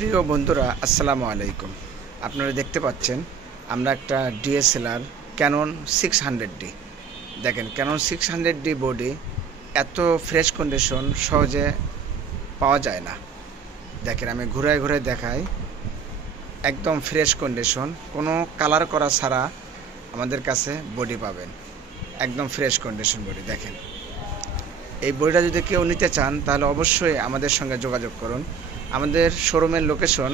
প্রিয় বন্ধুরা, আসসালামু আলাইকুম। আপনারা দেখতে পাচ্ছেন আমরা একটা ডিএসএলআর ক্যানন 600D। দেখেন, ক্যানন 600D বডি এত ফ্রেশ কন্ডিশন সহজে পাওয়া যায় না। দেখেন, আমি ঘুরায় ঘুরায় দেখাই, একদম ফ্রেশ কন্ডিশন, কোনো কালার করা ছাড়া আমাদের কাছে বডি পাবেন। একদম ফ্রেশ কন্ডিশন বডি। দেখেন, এই বইটা যদি কেউ নিতে চান তাহলে অবশ্যই আমাদের সঙ্গে যোগাযোগ করুন। আমাদের শোরুমের লোকেশন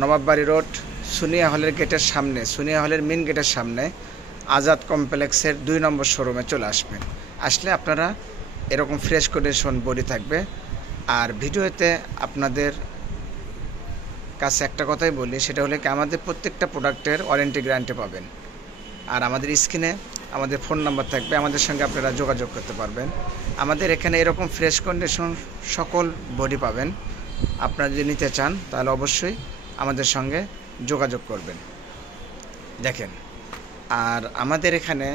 নবাববাড়ি রোড, সুনিয়া হলের গেটের সামনে, সুনিয়া হলের মেন গেটের সামনে আজাদ কমপ্লেক্সের 2 নম্বর শোরুমে চলে আসবেন। আসলে আপনারা এরকম ফ্রেশ কন্ডিশন বডি থাকবে। আর ভিডিওতে আপনাদের কাছে একটা কথাই বলি, সেটা হলো কি, আমাদের প্রত্যেকটা প্রোডাক্টের ওয়ারেন্টি গ্যারান্টি পাবেন। আর আমাদের স্ক্রিনে আমাদের ফোন নাম্বার থাকবে, আমাদের সঙ্গে আপনারা যোগাযোগ করতে পারবেন। আমাদের এখানে এরকম ফ্রেশ কন্ডিশন সকল বডি পাবেন। আপনারা যদি নিতে চান তাহলে অবশ্যই আমাদের সঙ্গে যোগাযোগ করবেন। দেখেন, আর আমাদের এখানে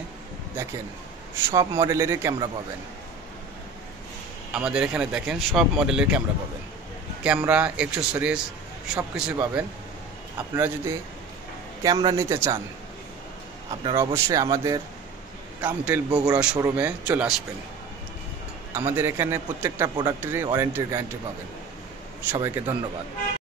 দেখেন সব মডেলেরই ক্যামেরা পাবেন। আমাদের এখানে দেখেন সব মডেলের ক্যামেরা পাবেন, ক্যামেরা, অ্যাকসেসরিজ সব কিছুই পাবেন। আপনারা যদি ক্যামেরা নিতে চান আপনারা অবশ্যই আমাদের কামটেল বগুড়া শোরুমে চলে আসবেন। আমাদের এখানে প্রত্যেকটা প্রোডাক্টেরই ওয়ারেন্টির গ্যারান্টি পাবেন। সবাইকে ধন্যবাদ।